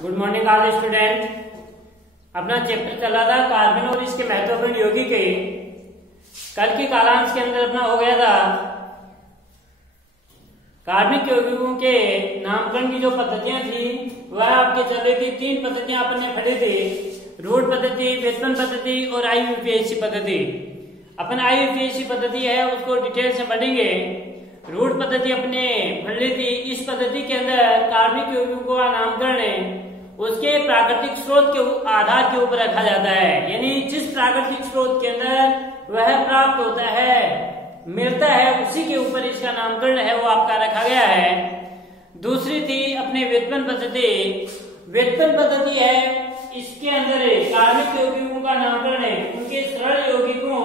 Good morning all student. अपना chapter चला था कार्बन और इसके महत्वपूर्ण यौगिक के। कल की कालांश के अंदर अपना हो गया था कार्बनिक यौगिकों के नामकरण की जो पद्धतियां थी वह आपके चल रही थी। 3 पद्धतियां अपन ने पढ़ी थी, रूट पद्धति, व्युत्पन्न पद्धति और IUPAC पद्धति। अपन IUPAC पद्धति है उसको डिटेल से पढ़ेंगे। रूट पद्धति अपने पढ़ ली थी। इस पद्धति के अंदर कार्बनिक यौगिकों का नामकरण उसके प्राकृतिक स्रोत के आधार के ऊपर रखा जाता है, यानी जिस प्राकृतिक स्रोत के अंदर वह प्राप्त होता है, मिलता है, उसी के ऊपर इसका नामकरण है वो आपका रखा गया है। दूसरी थी अपने व्युत्पन्न पद्धति। व्युत्पन्न पद्धति है इसके अंदर कार्बनिक यौगिकों का नामकरण है उनके सरल यौगिकों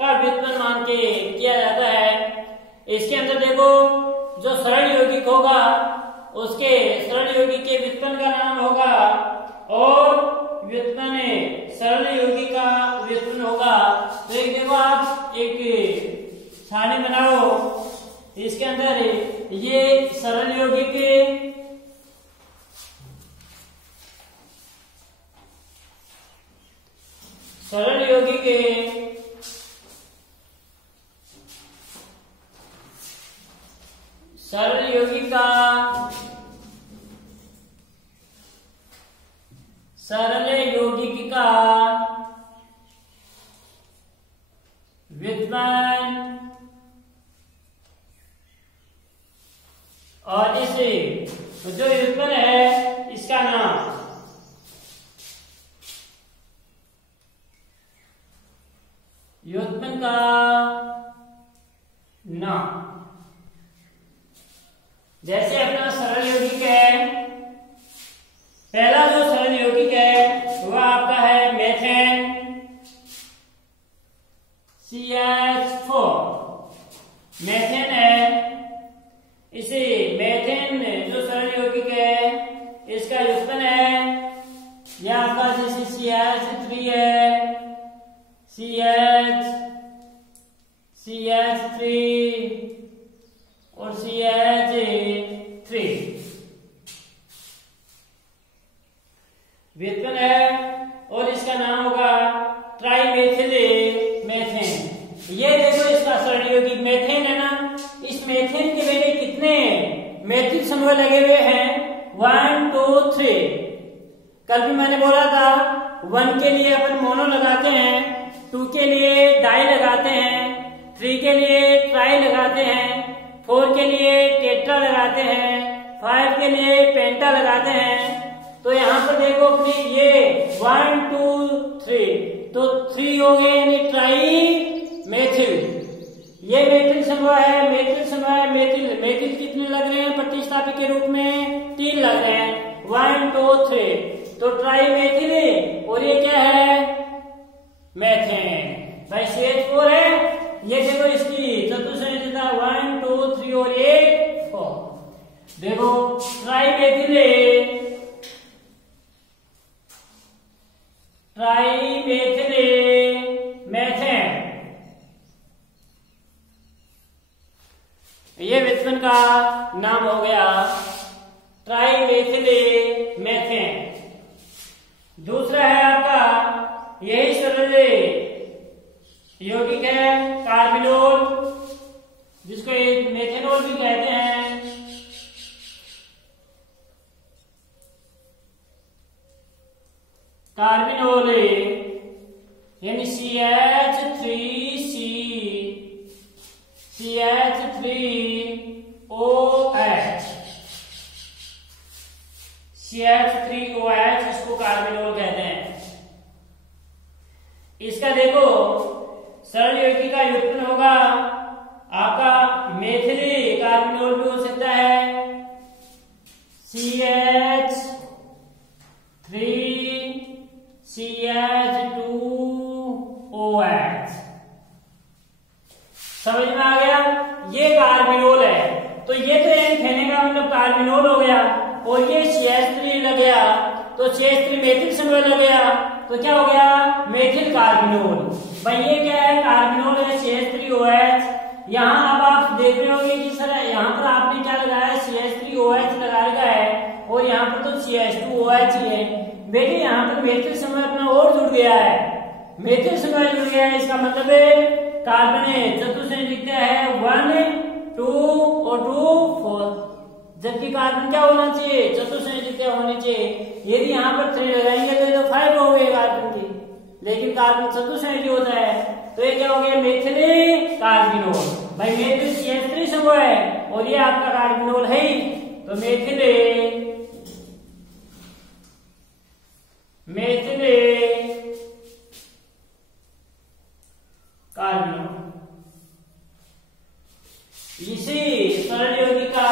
का व्युत्पन्न मान के किया जाता है। इसके अंदर देखो जो सरल यौगिक होगा उसके सरल यौगिक के व्युत्पन्न का नाम होगा और व्युत्पन्न सरल यौगिक का व्युत्पन्न होगा। तो एक देखो आप एक सारणी बनाओ, इसके अंदर ये सरल यौगिक का व्युत्पन्न और इसे जो व्युत्पन्न है इसका नाम। व्युत्पन्न का नाम जैसे अपना सरल यौगिक है, पहला जो सरल यौगिक है वह आपका है मेथेन CH4। मेथेन है, इसे मेथेन जो सरल यौगिक है इसका व्युत्पन्न है यह आपका जैसे CH3 है, CH3 और CH3 व्युत्पन्न है और इसका नाम होगा ट्राइमेथिल मेथेन। ये देखो इसका सरल यौगिक मेथेन है ना, इस मेथेन के बेटे कितने मेथिल समूह लगे हुए हैं? 1 2 3। कल भी मैंने बोला था 1 के लिए अपन मोनो लगाते हैं, 2 के लिए डाई लगाते हैं, 3 के लिए ट्राई लगाते हैं, 4 के लिए टेट्रा लगाते हैं, 5 के लिए पेंटा लगाते हैं। तो यहाँ पर देखो अपनी ये 1 2 3 तो 3 हो गए यानी ट्राई मेथिल। ये मेथिल समूह है, मेथिल कितने लग रहे हैं प्रतिस्थापी के रूप में? 3 लग रहे हैं, 1 2 3 तो ट्राई मेथिल। और ये क्या है? मेथेन। भाई CH4 है, ये देखो इसकी चतुर्संयोजकता 1 2 3 और 1 4। देखो ट्राइमेथिल मेथेन, ये व्युत्पन्न का नाम हो गया ट्राइमेथिल मेथेन। दूसरा है आपका यही सरल यौगिक है कार्बिनोल, जिसको एक मेथेनॉल भी कहते हैं। कार्बिनोल यानी CH3OH, CH3OH इसको कार्बिनोल कहते हैं। इसका देखो सरल यौगिक का व्युत्पन्न होगा आपका मेथिल कार्बिनोल भी हो सकता है, CH3CH2OH। समझ में आ गया? ये कार्बिनोल है, तो ये तो एक कहने का मतलब कार्बिनोल हो गया और ये CH3 लग गया तो CH3 मेथिल समूह लग गया तो क्या हो गया? Methyl carbinol. भाई ये क्या है? कार्बिनोल है CH3OH। यहाँ अब आप देख रहे होंगे कि सर यहाँ पर आपने क्या लगाया? CH3OH लगा रखा है। और यहाँ पर तो CH2OH ही है। बेटे यहाँ पर मेथिल समूह अपना और जुड़ गया है, मेथिल समूह जुड़ गया है, इसका मतलब है कार्बन चतुर्संयुजता है 1 2 और 2 4, जबकि कार्बन क्या होना चाहिए, चतुर्संयुजता होनी चाहिए। यदि यहाँ पर 3 लगाएंगे तो 5 हो गए कार्बन की, लेकिन कार्बन चतुर्संयुजी होता है, तो ये क्या हो गया, मेथिल कार्बिनोल। भाई मेथिल CH3 समूह है और ये आपका कार्बिनोल है ही, तो मेथिल कार्बिनोल। इसी सरल यौगिक का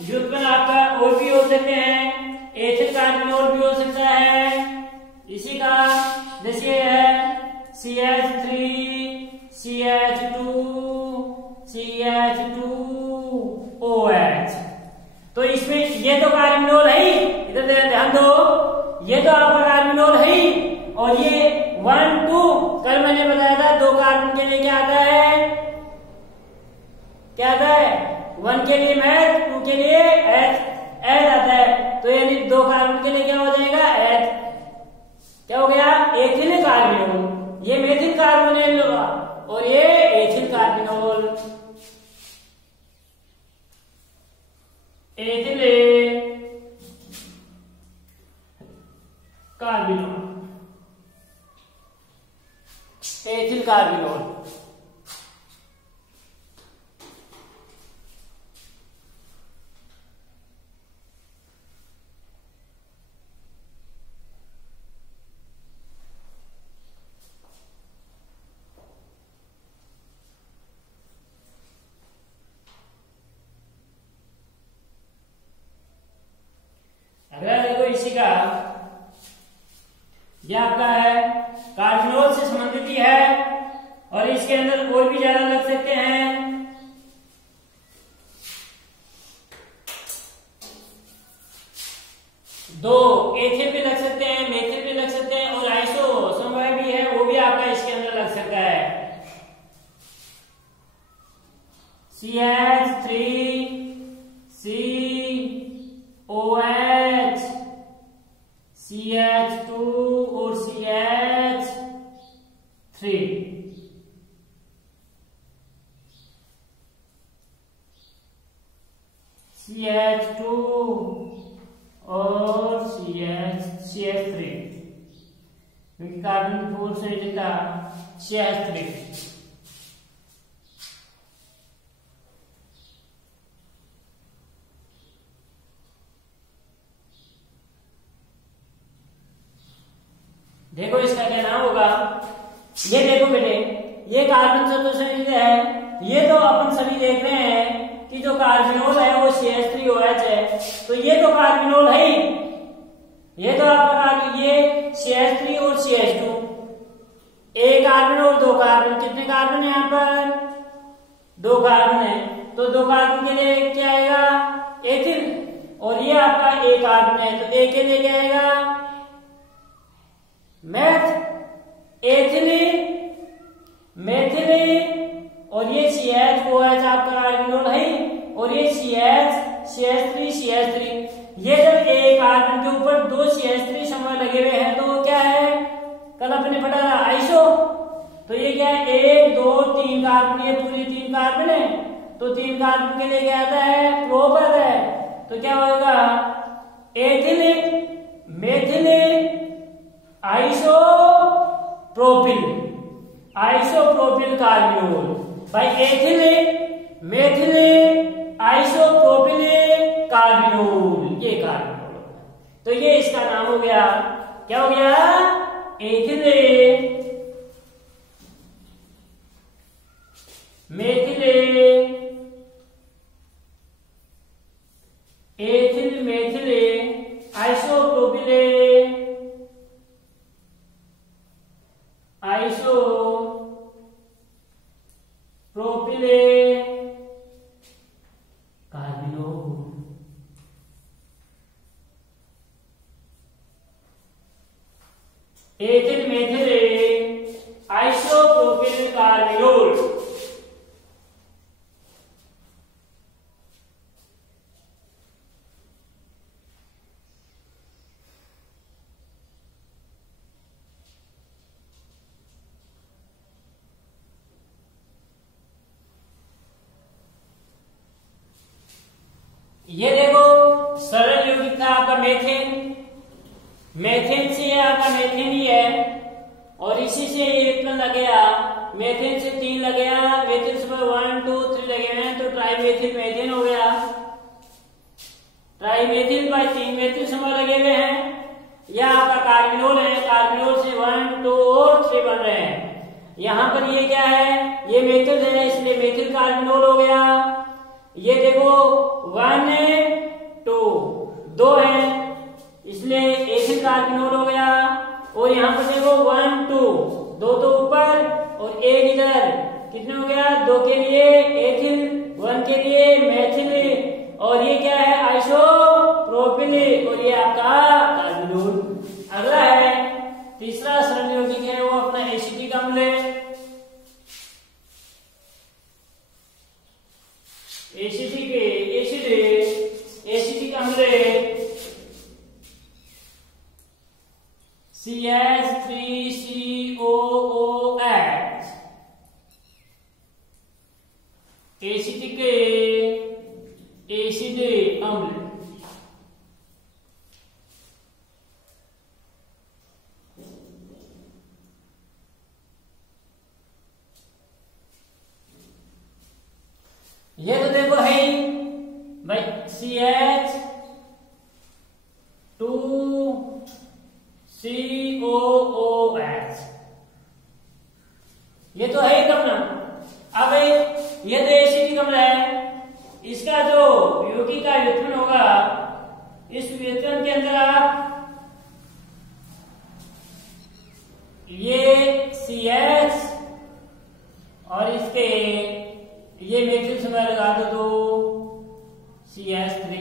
व्युत्पन्न आपका और भी हो सकते हैं, एथिल कार्बिनोल भी हो सकता है। इसी का जैसे है CH3 CH2 CH2OH, तो इसमें ये तो कार्बिनोल है ही, इधर ध्यान दो, ये तो आपका कार्बिनोल है ही, और ये 1 2 कल मैंने बताया था 2 कार्बन के लिए क्या आता है, क्या आता है, 1 के लिए मैथ, 2 के लिए एथ आता है, तो यानी 2 कार्बन के लिए क्या हो जाएगा, एथ, क्या हो गया, एथिल कार्बिनोल। ये मेथिल कार्बोनिल और ये ethyl carbinol, ethyl carbinol, ethyl carbinol. अगला देखो इसी का, यह आपका है कार्बिनोल से संबंधित ही है, और इसके अंदर और भी ज्यादा लग सकते हैं। दो एथिल भी लग सकते हैं, मेथिल भी लग सकते हैं, और आइसो समूह भी है, वो भी आपका इसके अंदर लग सकता है। CH3 COH CH2 और CH3, CH2 और CH3, क्योंकि कार्बन 4 से देता CH3। देखो इसका क्या नाम होगा, ये देखो बेटे, ये कार्बन चतुर्संयुज है, ये तो अपन सभी देख रहे हैं कि जो कार्बिनोल है वो CH3OH है, तो ये तो कार्बिनोल है ही, ये तो आपका ये CH3 और CH2, एक कार्बन और 2 कार्बन, कितने कार्बन है यहाँ पर, 2 कार्बन है, तो 2 कार्बन के लिए क्या आएगा, एथिल, और ये आपका एक कार्बन है, तो एक के लिए क्या आएगा, मैथ, एथिली, मेथिली, और ये CH2OH आपका कार्बिनोल है, और ये CH3 ये जब एक कार्बन के ऊपर 2 CH3 समूह लगे हुए हैं तो क्या है, कल अपने पढ़ा था आइसो, तो ये क्या है, 1 2 3 कार्बन, ये पूरी 3 कार्बन है, तो 3 कार्बन के लिए क्या आता है, प्रोप आता है, तो क्या होगा, एथिल मेथिल आइसोप्रोपिल कार्बिनोल। भाई एथिल मेथिल आइसोप्रोपिल कार्बिनोल, ये कार्बिनोल, तो ये इसका नाम हो गया, क्या हो गया, ethyl methyl isopropyl carbinol. Ethyl methyl isopropyl carbinol. ये देखो सरल यौगिक था आपका मेथेन, मेथेन से आपका मेथेन ही है और इसी से इलेक्ट्रॉन लग गया, मेथेन से 3 लग गया, मेथेन से 1 2 3 लगे हुए हैं तो ट्राईमेथिल मेथेन हो गया। ट्राईमेथिल पर 3 मेथिल समूह लगे हुए हैं। यह आपका कार्बिनोल है, कार्बिनोल से 1 2 और 3 बन रहे हैं। यहाँ पर ये क्या है, ये मेथिल है इसलिए मेथिल कार्बिनोल हो गया। ये देखो 1 2 2 है इसलिए एथिल कार्बिनोल हो गया। और यहाँ पर देखो 1 2 2 तो ऊपर और 1 इधर, कितने हो गया, 2 के लिए एथिल 1 के लिए मेथिल और ये क्या है आइसोप्रोपिल और ये आपका कार्बिनोल। अगला है तीसरा सरल यौगिक है वो अपना एसिटिक अम्ल है। एसिटिक अम्ल CH3COOH एसिटिक एसिड अम्ल। ये तो देखो है भाई CH2COOH, ये तो है अपना। अब ये तो एसिटिक अम्ल है, इसका जो यौगिक का व्युत्पन्न होगा, इस व्युत्पन्न के अंदर आप ये CH और इसके ये मेथिल समूह लगा दो तो CH3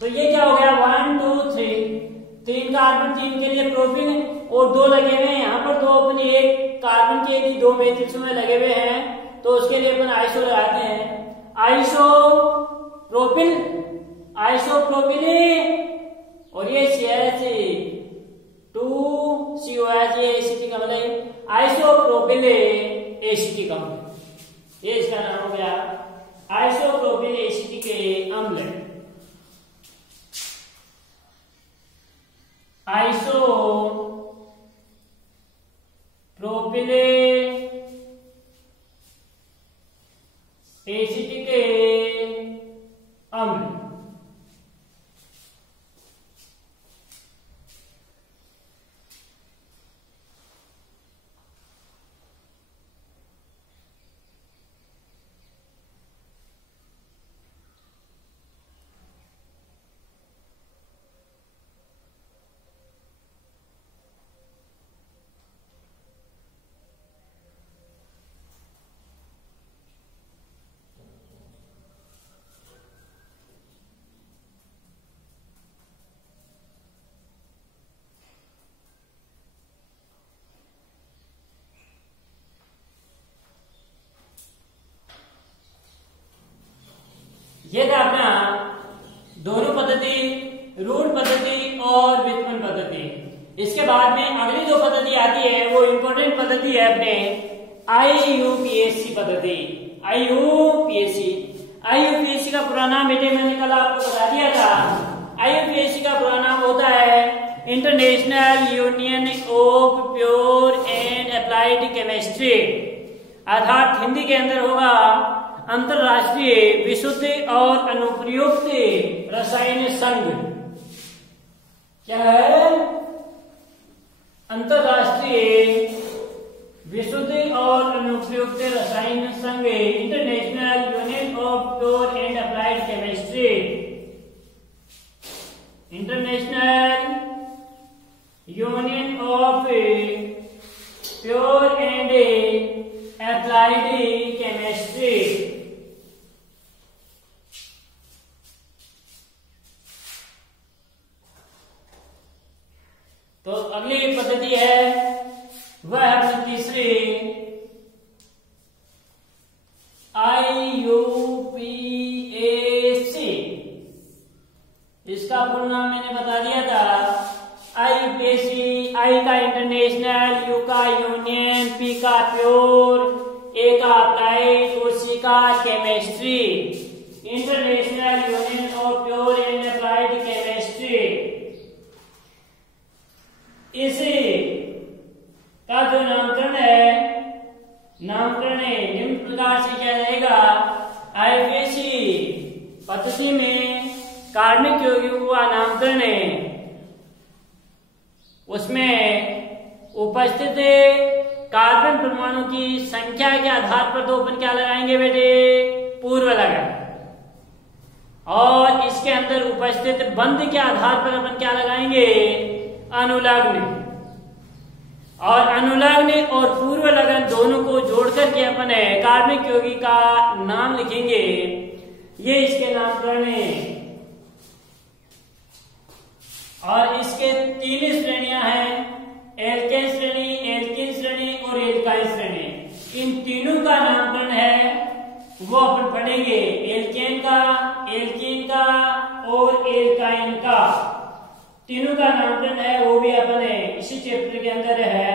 तो ये क्या हो गया 1 2 3 3 कार्बन 3 के लिए प्रोपिन और 2 लगे हुए हैं। यहाँ पर 2 अपने एक कार्बन के लिए 2 मेथिल समूह लगे हुए हैं तो उसके लिए अपन आइसो लगाते हैं, आइसोप्रोपिल और ये CH2COH ये एसिटिक अम्ल है, आइसोप्रोपिल एसिटिक अम्ल, ये इसका नाम हो गया आइसोप्रोपिल एसिटिक अम्ल। आइसोप्रोपिल एसिटिक अम्ल। ये था अपना दोनों पद्धति, रूट पद्धति और व्युत्पन्न पद्धति। इसके बाद में अगली जो पद्धति आती है वो इंपॉर्टेंट पद्धति है अपने IUPAC पद्धति। IUPAC का पूरा नाम बेटे मैंने कल आपको बता दिया था। IUPAC का पूरा नाम होता है international union of pure and applied chemistry, अर्थात हिंदी के अंदर होगा अंतरराष्ट्रीय विशुद्ध और अनुप्रयुक्त रसायन संघ। क्या है? अंतरराष्ट्रीय विशुद्ध और अनुप्रयुक्त रसायन संघ, international union of pure and applied chemistry, international union of pure and applied chemistry. तो अगली पद्धति है वह है तीसरी IUPAC। इसका पूर्ण नाम मैंने बता दिया था। IUPAC, I का इंटरनेशनल, U का यूनियन, P का प्योर, A का अप्लाइड और C का केमिस्ट्री। इंटरनेशनल यूनियन कार्बनिक यौगिकों का नामकरण है उसमें उपस्थित कार्बन परमाणु की संख्या के आधार पर तो अपन क्या लगाएंगे बेटे, पूर्व लगाएंगे, और इसके अंदर उपस्थित बंध के आधार पर अपन क्या लगाएंगे, अनुलग्न। और अनुलग्न और पूर्व लगन दोनों को जोड़ करके अपन कार्बनिक यौगिक का नाम लिखेंगे। ये इसके नामकरण है। और इसके तीन श्रेणियां हैं, एल्केन श्रेणी, एल्कीन श्रेणी और एल्काइन श्रेणी। इन तीनों का नामकरण है वो अपन पढ़ेंगे, एल्केन का, एल्कीन का और एल्काइन का। तीनों का नामकरण है वो भी अपन इसी चैप्टर के अंदर है,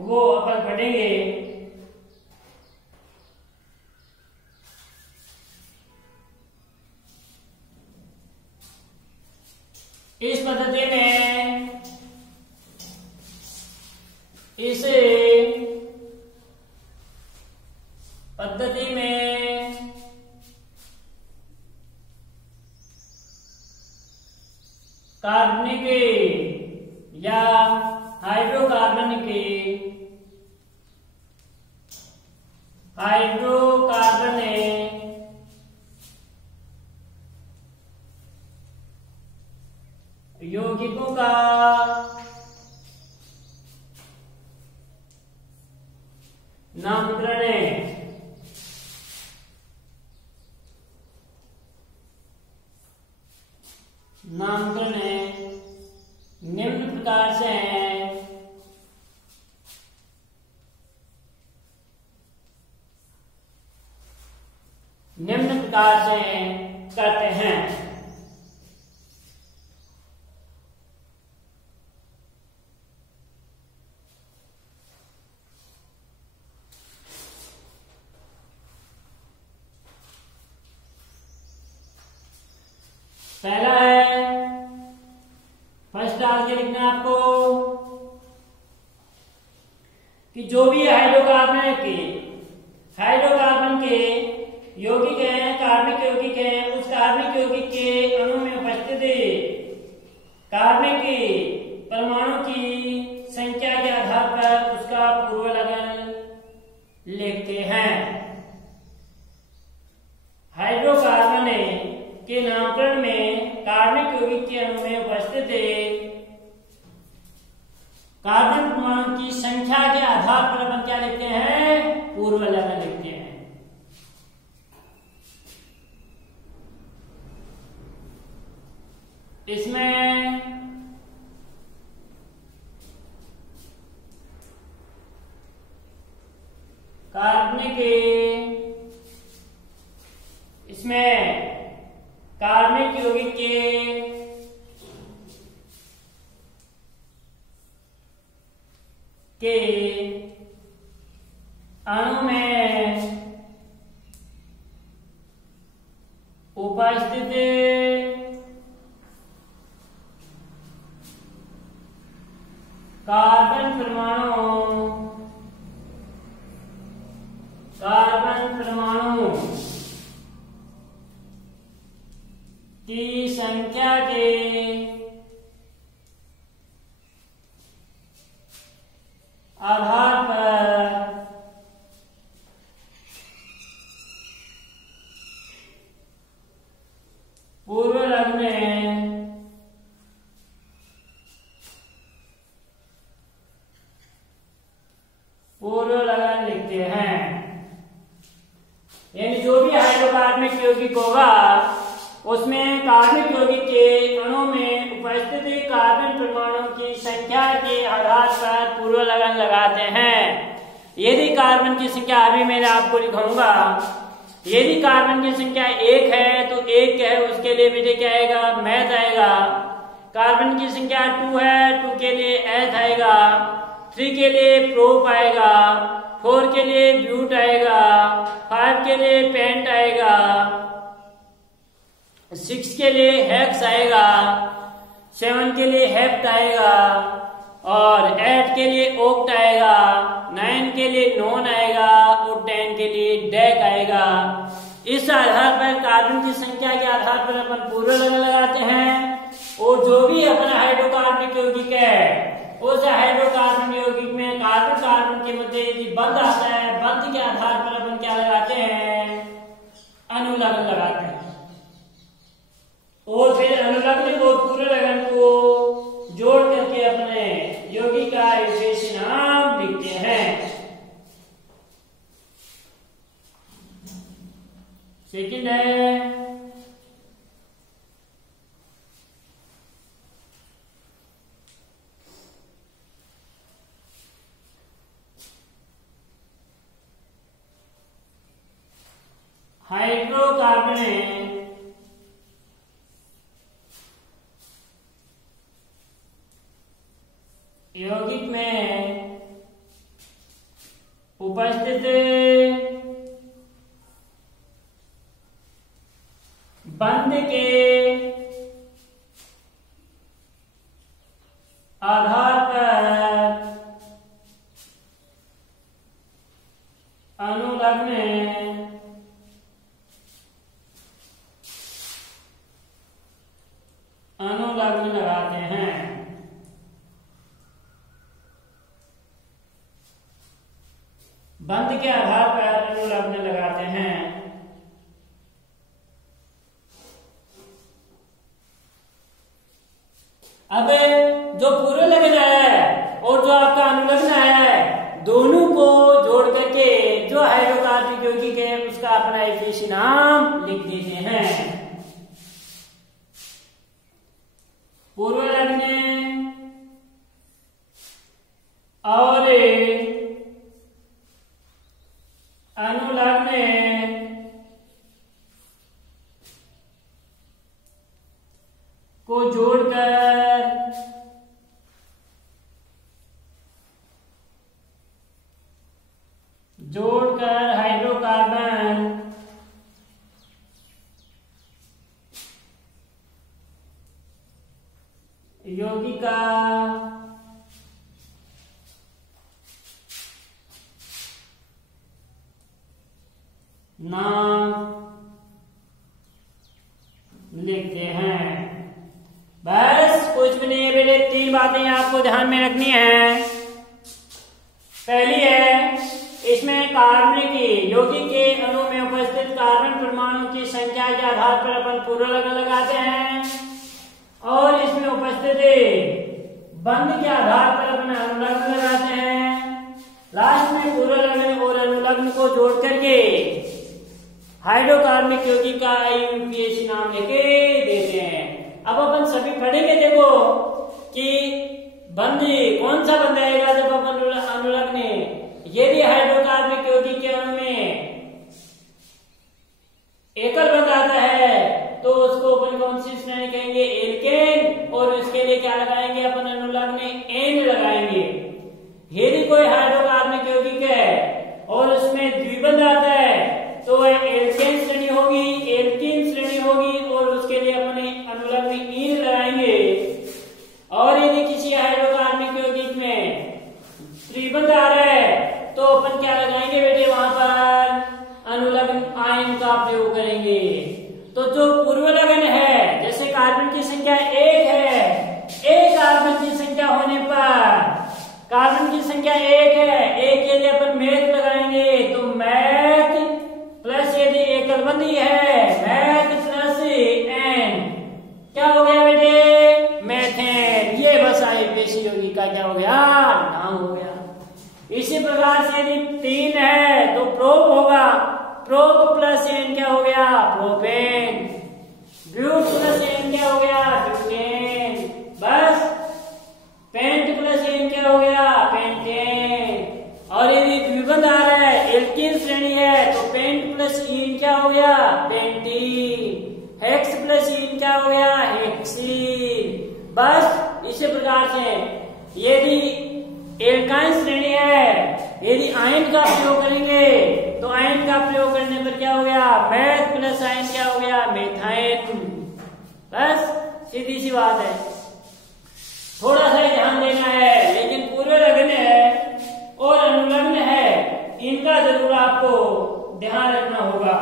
वो अपन पढ़ेंगे। इस पद्धति में कार्बनिक या हाइड्रोकार्बन यौगिकों का नामकरण है। नामकरण है निम्न प्रकार से है। निम्न प्रकार से करते हैं। पहला है, फर्स्ट डाल के लिखना आपको कि जो भी हाइड्रोकार्बन के यौगिक है, कार्बनिक यौगिक है, उस कार्बनिक यौगिक के अणु में उपस्थित कार्बनिक परमाणु की संख्या के आधार पर उसका पूर्व लगन लिखते हैं। हाइड्रोकार्बन के नामकरण में कार्बनिक यौगिक के अणु में उपस्थित कार्बन परमाणु की संख्या के आधार पर अपन क्या लिखते हैं, पूर्व लगन लिखते हैं। इसमें कार्बनिक यौगिक के अणु में उपस्थित कार्बन परमाणु की संख्या के आधार पर पूर्व लगन लिखते हैं। यानी जो भी हाइड्रोकार्बनिक यौगिक होगा उसमें कार्बनिक यौगिक के अणु में उपस्थित कार्बन परमाणु की संख्या के आधार पर पूर्व लगन लगाते हैं। यदि कार्बन की संख्या अभी मैं आपको लिखाऊंगा, यदि कार्बन की संख्या 1 है तो 1 है उसके लिए बेटे क्या आएगा, मैथ आएगा। कार्बन की संख्या 2 है, 2 के लिए एथ आएगा। 3 के लिए प्रोप आएगा। 4 के लिए ब्यूट आएगा। 5 के लिए पेंट आएगा। 6 के लिए हेक्स आएगा। 7 के लिए हेप्ट आएगा और 8 के लिए ओक्ट आएगा। 9 के लिए नॉन आएगा और 10 के लिए डेक आएगा। इस आधार पर कार्बन की संख्या के आधार पर अपन पूर्व लगन लगाते हैं और जो भी अपना हाइड्रोकार्बनिक यौगिक है उस हाइड्रोकार्बन यौगिक में कार्बन कार्बन के मध्य यदि बंध आता है, बंध के आधार पर अपन क्या लगाते हैं, अनुलग्न लगाते हैं और फिर अनुलग्न और पूर्व लगन को जोड़ करके अपने यौगिक का विशेष नाम लिखते हैं। सेकंड है हाइड्रोकार्बन यौगिक में उपस्थित बंध के आधार पर अनुलग्न लगाते हैं। बंध के आधार पर अनुलग्न लगाते हैं। अब जो पूर्व लगन है और जो आपका अनुलग्न है, दोनों को जोड़ करके जो हाइड्रोकार्बनिक यौगिक है उसका अपना विशेष नाम लिख देते हैं। पूर्व लगन और अनुलग्न को जोड़कर हाइड्रोकार्बन यौगिक का नाम लिखते हैं। बस कुछ भी नहीं बेटे, 3 बातें आपको ध्यान में रखनी है। पहली है, इसमें कार्बनिक यौगिक के अणु में उपस्थित कार्बन परमाणु की संख्या के आधार पर अपन पूर्व लगन लगाते हैं और इसमें उपस्थित बंध के आधार पर अपन अनुलग्न लगाते हैं। लास्ट में पूर्व लगन और अनुलग्न को जोड़ करके हाइड्रोकार्बनिक यौगिक का IUPAC नाम लेके देते हैं। अब अपन सभी पढ़ेंगे, देखो कि बंध कौन सा बंध आएगा जब अपन अनुलग्न, यदि हाइड्रोकार्बनिक यौगिक के अणु में एकल बंध आता है तो उसको अपन कौन सी श्रेणी कहेंगे, एल्केन, और उसके लिए क्या लगाएंगे अपन अनुलग्न एन लगाएंगे। यदि कोई हाइड्रोकार्बनिक यौगिक है और उसमें द्विबंध आता है तो वह एल्केन श्रेणी होगी, एल्कीन श्रेणी होगी और उसके लिए अपन अनुलग्न ईन लगाएंगे। और यदि किसी हाइड्रोकार्बनिक यौगिक में त्रिबंध आ रहा है तो अपन क्या लगाएंगे बेटे, वहां पर अनुलग्न आयन का प्रयोग करेंगे। तो जो पूर्व लगन है, जैसे कार्बन की संख्या 1 है, एक कार्बन की संख्या होने पर, कार्बन की संख्या 1 है, 1 के लिए अपन मैथ लगाएंगे। तो मैथ प्लस यदि एकल बंधी है, मैथ प्लस एन, क्या हो गया बेटे, मैथेन। ये बस IUPAC यौगिक का क्या हो गया, नाम हो गया। इसी प्रकार से यदि 3 है तो प्रोप होगा, प्रोप प्लस एन क्या हो गया, प्रोपेन। ब्यूट प्लस एन क्या हो गया, ब्यूटेन। बस पेंट प्लस एन क्या हो गया, पेंटेन। और यदि द्विबंध आ रहा है, एल्कीन श्रेणी है, तो पेंट प्लस इन क्या हो गया, पेंटीन। हेक्स प्लस इन क्या हो गया, हेक्सीन। बस इसी प्रकार से यदि एल्काइन श्रेणी है, यदि आयन का प्रयोग करेंगे तो आयन का प्रयोग करने पर क्या हो गया, मैथ प्लस आयन क्या हो गया, मेथाइन। बस सीधी सी बात है, थोड़ा सा ध्यान देना है। लेकिन पूर्व लगन है और अनुलग्न है, इनका जरूर आपको ध्यान रखना होगा।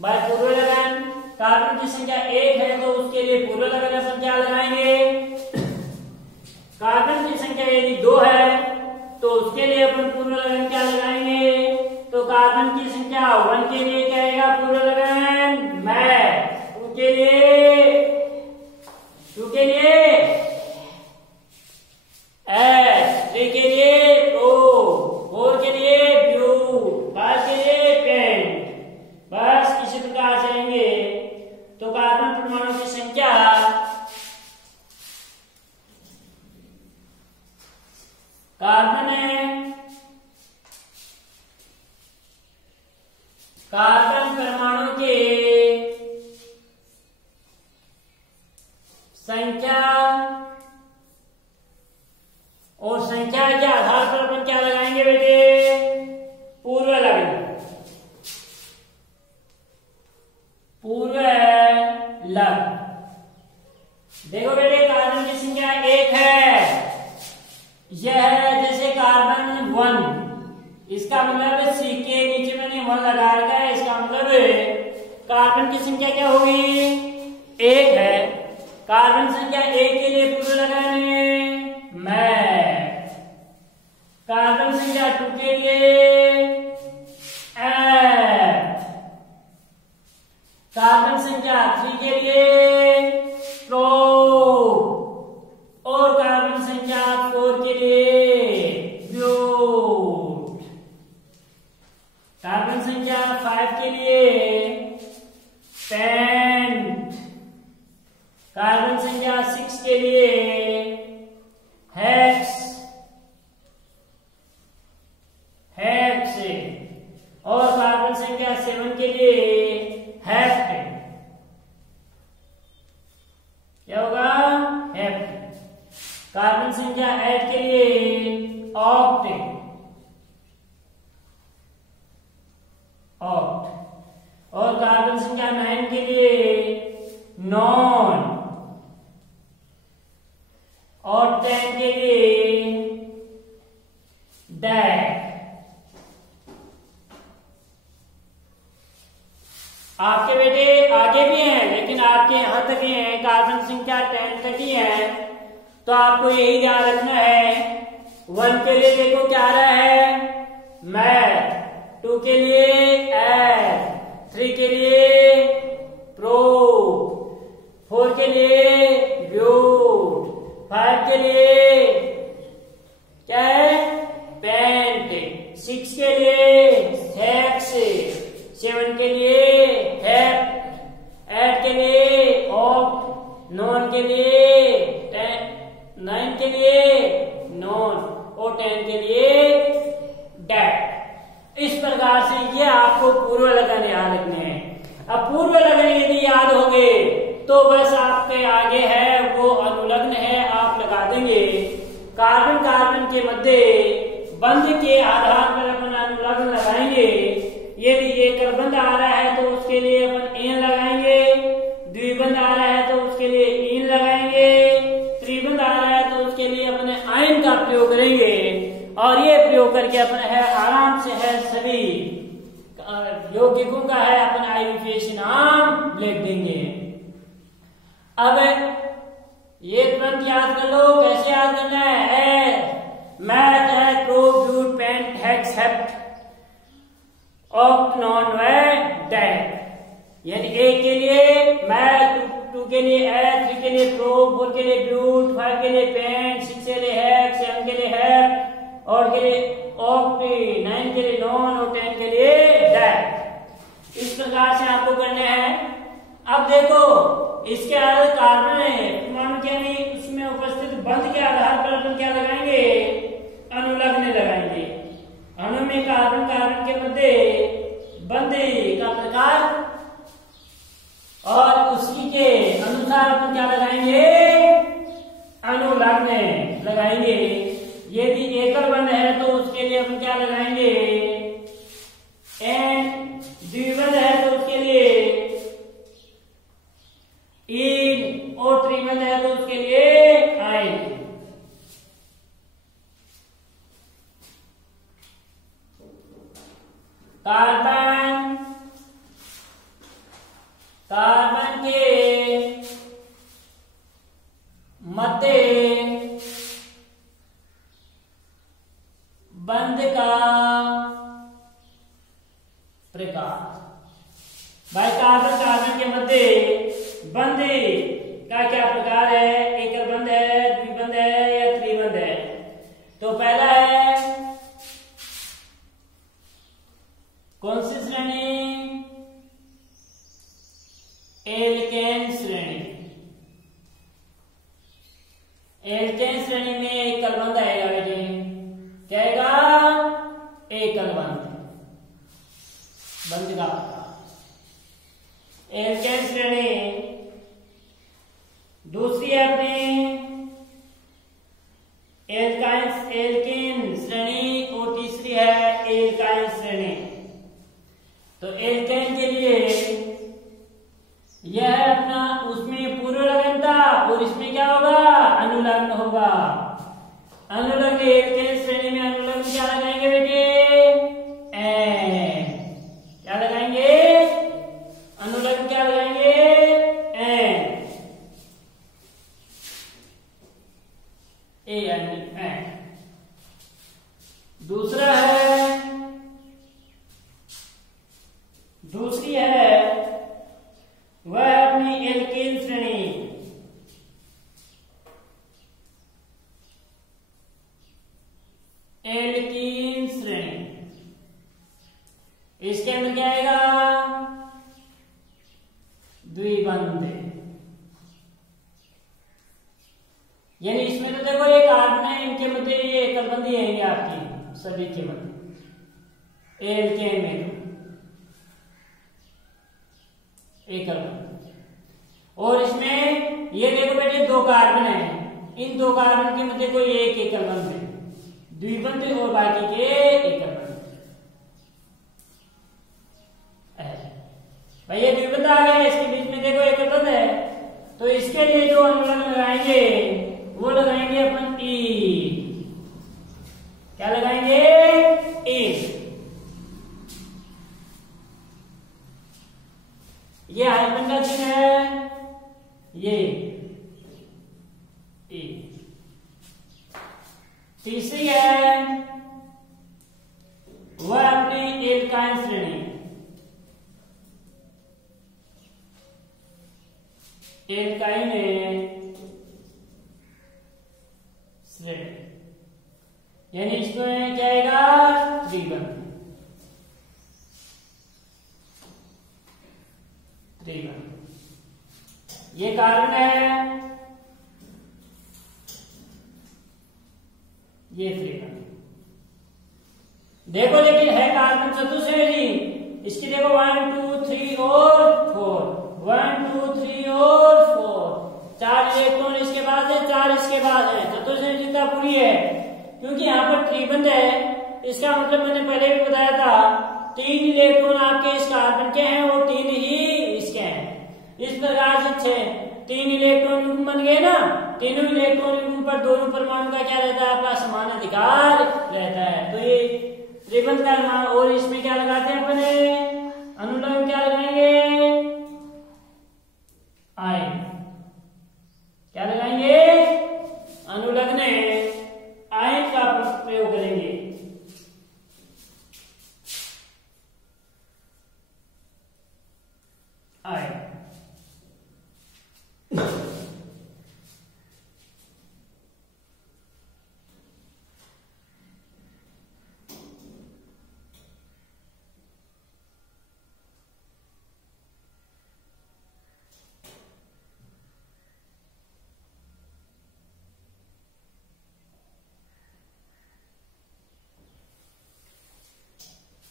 बाय पूर्व लगन। कार्बन की संख्या 1 है तो उसके लिए पूर्व लगन अपन क्या लगाएंगे? कार्बन की संख्या यदि 2 है तो उसके लिए अपन पूर्व लगन क्या लगाएंगे? तो कार्बन की संख्या 1 के लिए क्या आएगा पूर्व लगन? मैं। 2 के लिए एस, 3 के लिए प्रो, 4 के लिए ब्यूट, 5 के लिए पेंट। बस इसी प्रकार चलेंगे। तो कार्बन परमाणु की संख्या कार्बन परमाणु के संख्या और संख्या के आधार पर अपन क्या लगाएंगे बेटे? पूर्व लगन। पूर्व लग। देखो बेटे कार्बन की संख्या 1 है, यह है जैसे कार्बन 1, इसका मतलब सी के नीचे मैंने 1 लगा रखा है, इसका मतलब कार्बन की संख्या क्या होगी? 1 है। कार्बन संख्या 1 के लिए पूर्व लगन मैं। कार्बन संख्या 2 के लिए एफ। कार्बन संख्या 3 के लिए प्रो और कार्बन संख्या 4 के लिए ब्यूट। कार्बन संख्या 5 के लिए पेंट। कार्बन संख्या 6 के लिए हेक्स और कार्बन संख्या 7 के लिए हेप्टेन। क्या होगा? हेप्टेन। कार्बन संख्या 8 के लिए ऑक्टेन। और कार्बन संख्या 9 के लिए नॉन और 10 के लिए डैक। आपके बेटे आगे भी हैं लेकिन आपके यहां तक ही है, कार्बन संख्या 10 तक ही है, तो आपको यही ध्यान रखना है। 1 के लिए देखो क्या आ रहा है? मैथ। 2 के लिए एस, 3 के लिए प्रो, 4 के लिए ब्यूट, 5 के लिए क्या है? पेंट, 6 के लिए हेक्स, 7 के लिए हेप्ट, 8 के लिए ऑक्ट, 9 के लिए 9 के लिए नॉन और 10 के लिए डैट। इस प्रकार से ये आपको पूर्व लगन याद रखने हैं। अब पूर्व लगन यदि याद हो गए तो बस आपके आगे है वो अनुलग्न है, आप लगा देंगे। कार्बन कार्बन के मध्य बंध के आधार पर अपन अनुलग्न लगाएंगे। यदि एकल बंध आ रहा है तो उसके लिए अपन एन लगाएंगे, द्विबंध आ रहा है तो उसके लिए इन लगाएंगे, त्रिबंध आ रहा है तो उसके लिए अपने आयन का प्रयोग करेंगे। और ये प्रयोग करके अपन है आराम से है सभी यौगिकों का है अपन आईयूपीएसी नाम लिख देंगे। अब ये तुरंत याद कर लो, कैसे याद करना है? मैथ है prop but pent hex hept oct non व डैट। यानी 1 के लिए मैथ, 2 के लिए एच, 3 के लिए प्रो, 4 के लिए ब्यूट, 5 के लिए पेंट, 6 के लिए हेक्स, 7 के लिए हेप्ट और के लिए ऑक्ट, 9 के लिए नॉन और 10 के लिए डैट। इस प्रकार से आपको करने हैं। अब देखो इसके आधार कार्बन परमाणु यानी उसमें उपस्थित बंध के आधार पर अपन क्या लगाएंगे? अनुलग्न लगाएंगे। अणु में कार्बन कार्बन के मध्य बंध का प्रकार और उसी के अनुसार अपन क्या लगाएंगे? अनुलग्न लगाएंगे। यदि एकल बंध है तो उसके लिए अपन क्या लगाएंगे? एन। द्विबंध है तो उसके लिए इन और त्रिबंध है तो उसके लिए आइन। कार्बन कार्बन के मध्य बंध का प्रकार। भाई कार्बन के मध्य बंध का क्या प्रकार है? एकल बंध है, द्विबंध है या त्रिबंध है? तो पहला है कौन सी श्रेणी? एल्केन श्रेणी। एल्केन श्रेणी में एकल बंध आएगा बेटे, क्या आएगा? एकल बंध, बंध का एल्केन श्रेणी। दूसरी है अपनी एल्केन श्रेणी और तीसरी है एल्काइन श्रेणी। तो एल्केन के लिए यह है अपना, उसमें पूर्व लगन था और इसमें क्या होगा? अनुलग्न होगा। अनुलग्न एल्केन श्रेणी में अनुलग्न क्या लगाएंगे बेटे? एन। क्या लगाएंगे? अनुलग्न क्या लगाएंगे? एन। एन। दूसरी है वह अपनी एल्केन श्रेणी। एल्कीन श्रेणी, इसके अंदर क्या आएगा? द्विबंध। यानी इसमें तो देखो ये कार्बन है, इनके मध्य ये एकल बंध आएंगे आपकी सभी के मध्य। एल्केन में एकल बंध। और इसमें ये देखो बेटे दो कार्बन है, इन दो कार्बन के मध्य कोई एक एकल बंध है, द्विबंध और बाकी के एकल बंध। भाई ये द्विबंध आ गया, इसके बीच में देखो एकल बंध है, तो इसके लिए जो अनुलग्न लगाएंगे वो लगाएंगे अपन ई। क्या लगाएंगे? ई। ये हाइफन का चिन्ह है, ये ई। तीसरी है वह अपनी एल्काइन श्रेणी। एल्काइन श्रेणी, यानी इसमें क्या आएगा? त्रिबंध। ये कार्बन है, ये त्रिबंध। देखो लेकिन है कार्बन चतुश्रेणी। इसकी देखो 1 2 3 और 4, 1 2 3 और 4, 4 इलेक्ट्रॉन इसके बाद है, 4 इसके बाद है। चतुश्रेणी जितना पूरी है, क्योंकि यहाँ पर त्रिबंध है, इसका मतलब मैंने पहले भी बताया था 3 इलेक्ट्रॉन आपके इस कार्बन के हैं और 3 ही इसके हैं। इस प्रकार से 3 इलेक्ट्रॉन युग्म बन गए ना, तीनों इलेक्ट्रॉन युग्म पर दोनों परमाणु का क्या रहता है? आपका समान अधिकार रहता है। तो ये त्रिबंध का निर्माण। और इसमें क्या लगाते हैं अपने? अनुलग्न क्या लगाएंगे? आयन। क्या लगाएंगे? अनुलग्न आयन का प्रयोग करेंगे। आयन।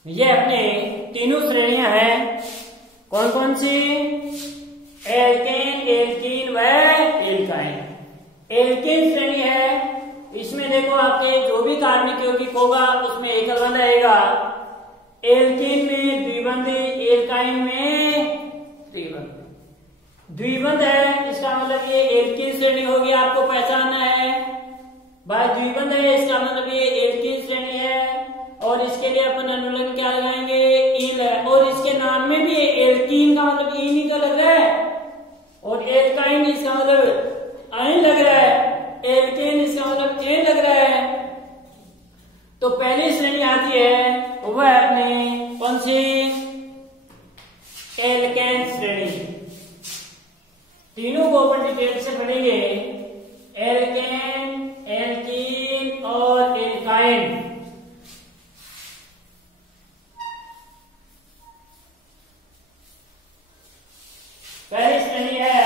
ये अपने तीनों श्रेणियां हैं, कौन कौन सी? एल्केन, एल्कीन व एल्काइन। एल्केन श्रेणी है, इसमें देखो आपके जो भी कार्बनिक यौगिक होगा उसमें एकल बंध आएगा। एल्कीन में द्विबंध, एल्काइन में त्रिबंध। द्विबंध है, इसका मतलब ये एल्कीन श्रेणी होगी, आपको पहचानना है। भाई द्विबंध है, इसका मतलब ये एल्कीन श्रेणी है। और इसके लिए अपन अनुलग्न क्या लगाएंगे? ई। और इसके नाम में भी एल्कीन का मतलब ई निकल रहा है। और एल्काइन इसका मतलब आयन लग रहा है, एल्केन इसका मतलब एन लग रहा है। तो पहली श्रेणी आती है वह अपनी कौन सी, एल्केन श्रेणी। तीनों को अपन डिटेल से पढ़ेंगे, एल्केन, एल्कीन और एल्काइन। पहली श्रेणी है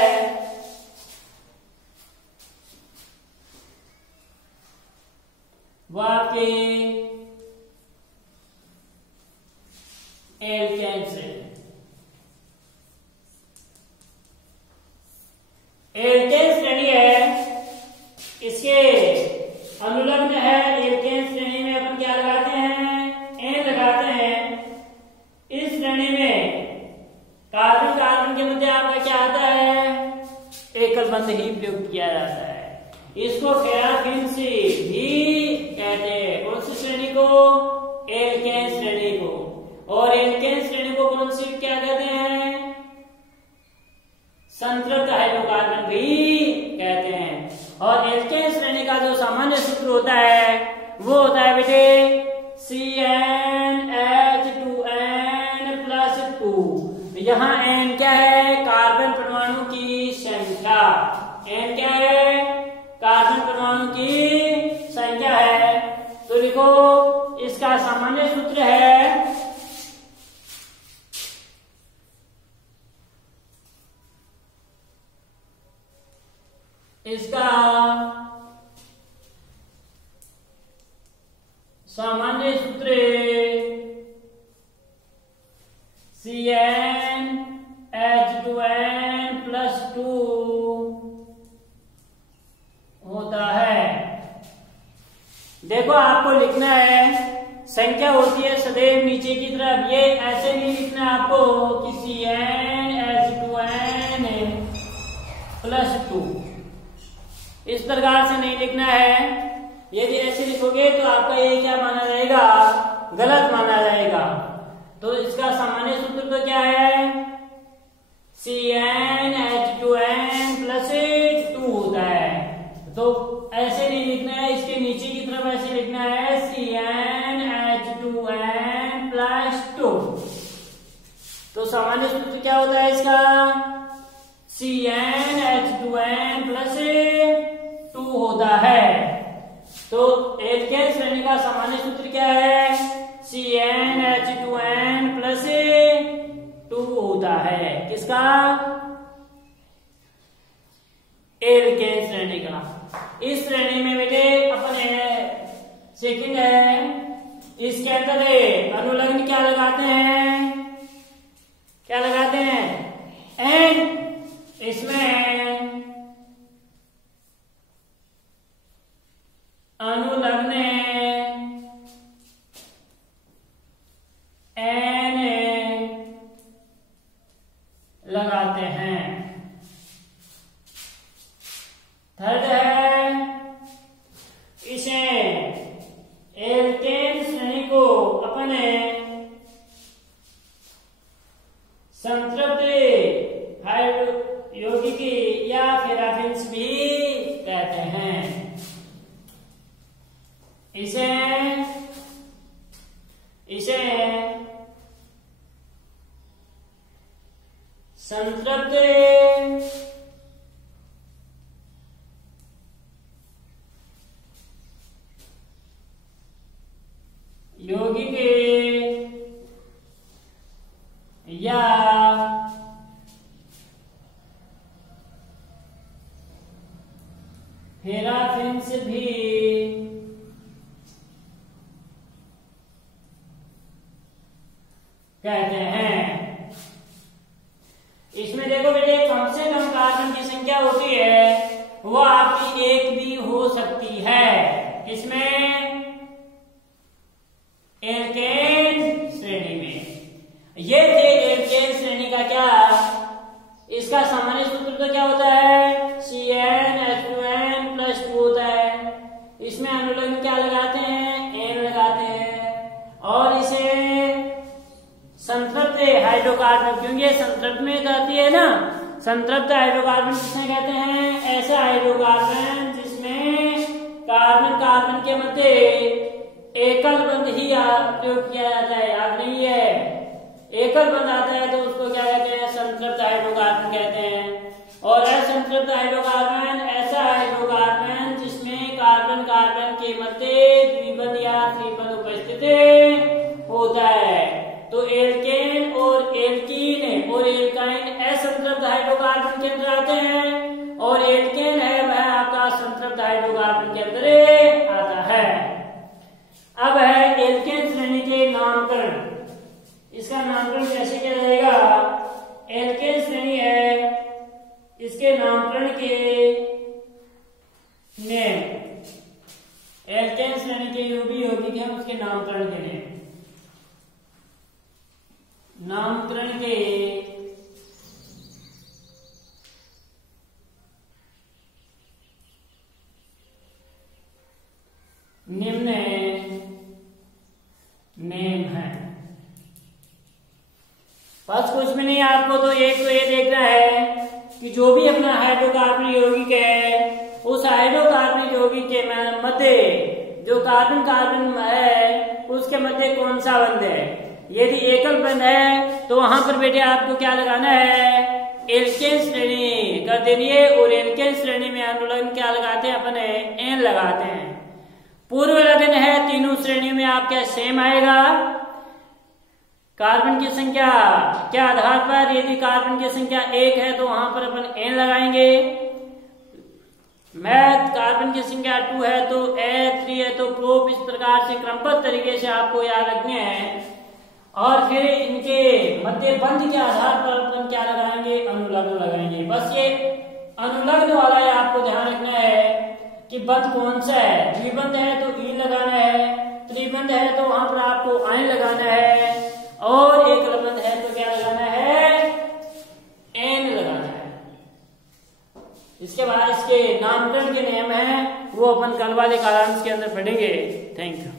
वो आपकी एल्केन श्रेणी। एल्केन श्रेणी है, इसके अनुलग्न है। एल्केन श्रेणी में अपन क्या लगाते हैं, एन लगाते हैं। इस श्रेणी में कार्बन कार्बन के मध्य आपका क्या आता है, एकल बंध ही प्रयोग किया जाता है। इसको पैराफिन्स भी कहते हैं। कौन सी श्रेणी को, एल्केन श्रेणी को। और एल्केन श्रेणी को कौन सी क्या कहते हैं, संतृप्त हाइड्रोकार्बन भी कहते हैं। और एल्केन श्रेणी का जो सामान्य सूत्र होता है वो होता है बेटे CnH2n+2। यहाँ n क्या है, कार्बन परमाणु की संख्या। n क्या है, कार्बन परमाणु की संख्या है। तो लिखो इसका सामान्य सूत्र है इसका सामान्य सूत्र CnH2n+2 होता है। देखो आपको लिखना है, संख्या होती है सदैव नीचे की तरफ। ये ऐसे नहीं लिखना है आपको कि CnH2n+2, इस प्रकार से नहीं लिखना है। यदि ऐसे लिखोगे तो आपका ये क्या माना जाएगा, गलत माना जाएगा। तो इसका सामान्य सूत्र तो क्या है, CnH2n+2 होता है। तो ऐसे नहीं लिखना है, इसके नीचे की तरफ ऐसे लिखना है CnH2n+2। तो सामान्य सूत्र क्या होता है इसका, CnH2n+2 होता है। तो एल्केन श्रेणी का सामान्य सूत्र क्या है, CnH2n+2 होता है। किसका, एल्केन श्रेणी का। इस श्रेणी में बेटे अपने सेकंड है, इसके अंदर अनुलग्न क्या लगाते हैं, क्या लगाते हैं, एन। इसमें अनुलग्न एन लगाते हैं। थर्ड है, इसे एल्केन श्रेणी को अपने संतृप्त यौगिकी या पैराफिन्स भी कहते हैं। इसे संतृप्त यौगिक या पैराफिन्स भी कहते हैं। इसमें देखो बेटे, कम से कम कार्बन की संख्या होती है वो आपकी एक भी हो सकती है। इसमें एल्केन श्रेणी में ये थे एल्केन श्रेणी का क्या, इसका सामान्य सूत्र तो क्या होता है, CnH2n+2 होता है। इसमें अनुलग्न क्या लगाते हैं, एन लगाते हैं। और इसे संतृप्त हाइड्रोकार्बन, क्योंकि ये संतृप्त में जाती है ना, संतृप्त हाइड्रोकार्बन किसने कहते हैं? ऐसा हाइड्रोकार्बन जिसमें कार्बन कार्बन के मध्य एकल बंध ही प्रयोग किया जाता है। याद नहीं है, एकल बंध आता है तो उसको क्या कहते हैं? संतृप्त हाइड्रोकार्बन कहते हैं। और असंतृप्त हाइड्रोकार्बन ऐसा हाइड्रोकार्बन जिसमें कार्बन कार्बन के मध्य द्विबंध या त्रिबंध उपस्थित होता है। तो एल्केन और एल्कीन और एल्काइन असंतृप्त हाइड्रोकार्बन के अंदर आते हैं, और एल्केन है वह आपका संतृप्त हाइड्रोकार्बन के अंदर आता है। अब है एल्केन श्रेणी के नामकरण। इसका नामकरण कैसे किया जाएगा? एल्केन श्रेणी है, इसके नामकरण के नेम, एल्केन श्रेणी के जो भी यौगिक है उसके नामकरण के नेम, नामकरण के निम्न नेम है। बस कुछ भी नहीं, आपको तो एक तो ये देखना है कि जो भी अपना हाइड्रोकार्बन यौगिक है उस हाइड्रोकार्बन यौगिक के मध्य जो कार्बन कार्बन है उसके मध्य कौन सा बंध है। यदि एकल बंध है तो वहां पर बेटे आपको क्या लगाना है? एल्केन श्रेणी कर देनिए। और एल्केन श्रेणी में अनुलग्न क्या लगाते हैं? अपने एन लगाते हैं। पूर्व लगन है, तीनों श्रेणियों में आपका सेम आएगा। कार्बन की संख्या के आधार पर यदि कार्बन की संख्या 1 है तो वहां पर अपन एन लगाएंगे। मैथ कार्बन की संख्या 2 है तो A3 है तो प्रोप, इस प्रकार से क्रमबद्ध तरीके से आपको याद रखने हैं। और फिर इनके मध्य बंध के आधार पर अपन क्या लगाएंगे? अनुलग्न लगाएंगे। बस ये अनुलग्न वाला है आपको ध्यान रखना है कि बंध कौन सा है। द्विबंध है तो ई लगाना है, त्रिबंध है तो वहां पर आपको आयन लगाना है, और एकल बंध है तो क्या लगाना है? एन लगाना है। इसके बाद इसके नामकरण के नियम है वो अपन कल वाले कालांश के अंदर पढ़ेंगे। Thank you.